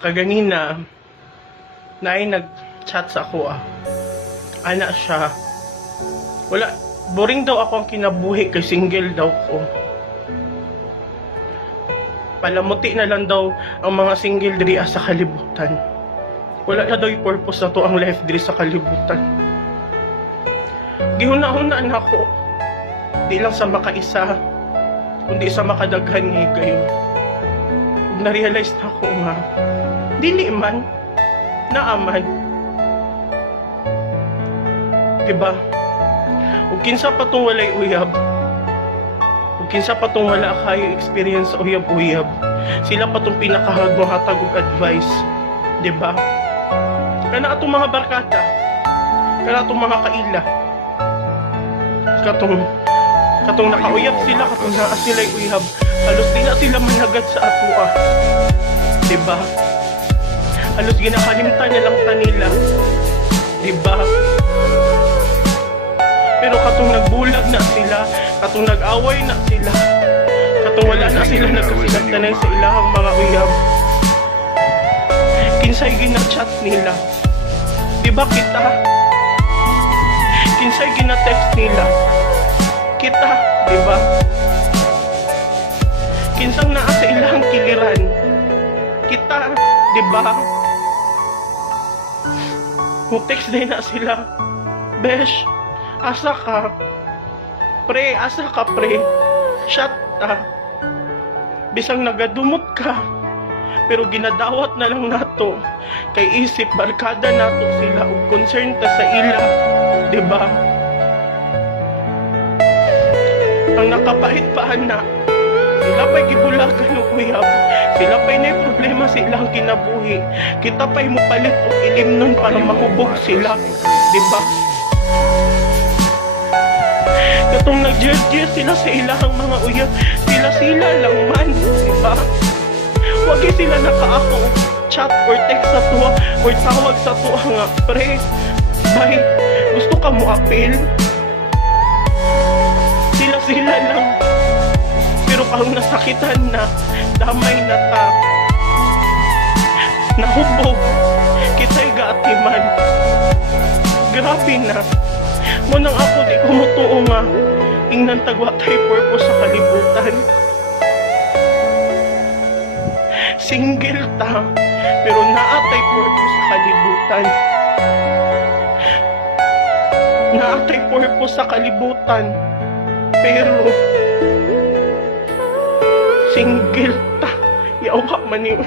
kaganina na ay nag-chat sa ako ana siya wala boring daw ako ang kinabuhi kay single daw ko. Palamuti na lang daw ang mga single diri sa kalibutan. Wala na daw yung purpose na to ang life diri sa kalibutan. Gihuna-huna na ako, di lang sa makaisa kundi sa makadaghan nga gayon. Na-realize na ako nga dili man naaman, diba? Ug kinsa pa tong walay uyab, ug kinsa pa tong wala kayo experience sa uyab-uyab, sila pa tong pinakahatag og advice, diba? Kana atong mga barkada, kana atong mga kaila, katong nakauyab sila, katong naa sila uyab, halos di na sila managad sa atoa, diba? Halos ginakalimtan na lang kanila, diba? Pero katong nagbulag na sila, katong nag-away na sila, katong wala na sila nagkasinagtanay sa ilahang mga uyab, kinsay gina-chat nila, diba kita? Kinsay gina-text nila, kita, diba? Kinsang naa sa ilahang kiliran, kita, diba? Text din na sila, besh, asa ka? Pre, asa ka pre? Shut up. Bisang nagadumot ka, pero ginadawat na lang nato kay isip barkada nato sila ug concern ta sa ila, diba? Ang nakapait pa ana, sila pa'y gibulagan o uyab, sila pa'y may problema sa ilang kinabuhi, kita pa'y mupalit o ilimnon para mahubog sila, diba? Katong nag-judge sila sa ilang mga uyab, sila lang man, diba? Wag sila nakaako chat or text sa tuwa or tawag sa tuwa nga, pre, bay, gusto ka mo apel? Sila lang. Pero kung nasakitan na, damay na ta, nahubog, kita'y gaatiman. Grabe na. Munang ako di kumutuo nga, ingnan tagwa tayo purpose sa kalibutan. Single ta, pero naatay purpose sa kalibutan. Naatay purpose sa kalibutan. Pero single ta, yawa man yun.